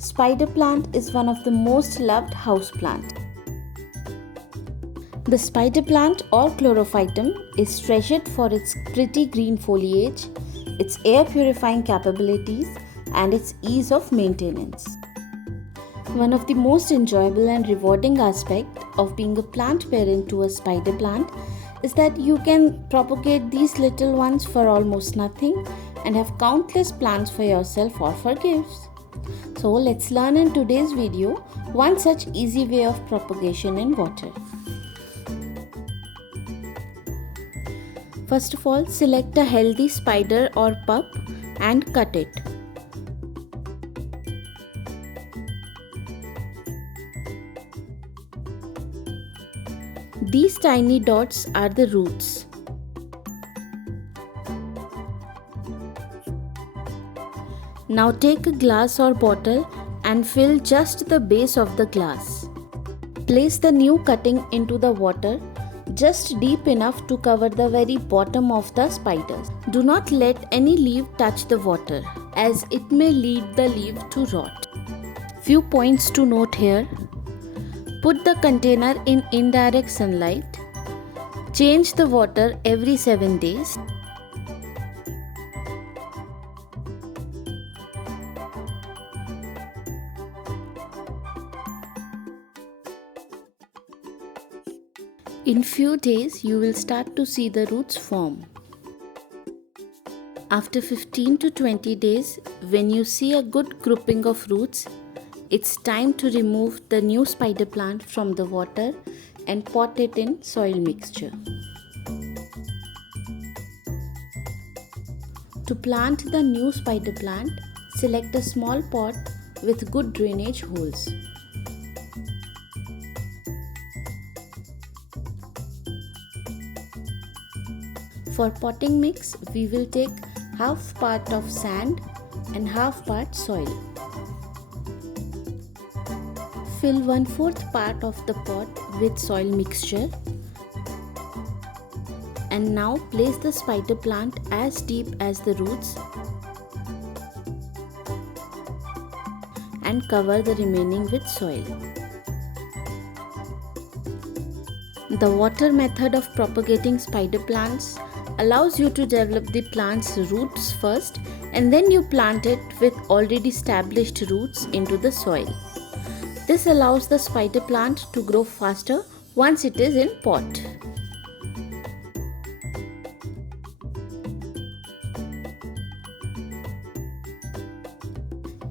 Spider plant is one of the most loved houseplant. The spider plant or chlorophytum is treasured for its pretty green foliage, its air purifying capabilities, and its ease of maintenance. One of the most enjoyable and rewarding aspects of being a plant parent to a spider plant is that you can propagate these little ones for almost nothing and have countless plants for yourself or for gifts. So let's learn in today's video one such easy way of propagation in water. First of all, select a healthy spider or pup and cut it. These tiny dots are the roots. Now take a glass or bottle and fill just the base of the glass. Place the new cutting into the water just deep enough to cover the very bottom of the spiders. Do not let any leaf touch the water as it may lead the leaf to rot. Few points to note here. Put the container in indirect sunlight. Change the water every 7 days. In few days, you will start to see the roots form. After 15 to 20 days, when you see a good grouping of roots, it's time to remove the new spider plant from the water and pot it in soil mixture. To plant the new spider plant, select a small pot with good drainage holes. For potting mix, we will take half part of sand and half part soil. Fill 1/4 part of the pot with soil mixture. And now place the spider plant as deep as the roots and cover the remaining with soil. The water method of propagating spider plants allows you to develop the plant's roots first and then you plant it with already established roots into the soil. This allows the spider plant to grow faster once it is in pot.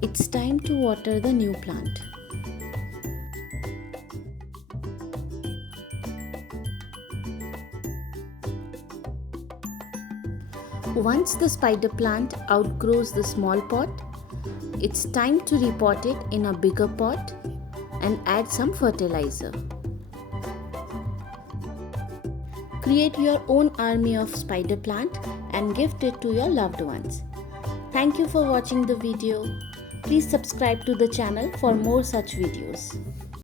It's time to water the new plant. Once the spider plant outgrows the small pot, it's time to repot it in a bigger pot and add some fertilizer. Create your own army of spider plant and gift it to your loved ones. Thank you for watching the video. Please subscribe to the channel for more such videos.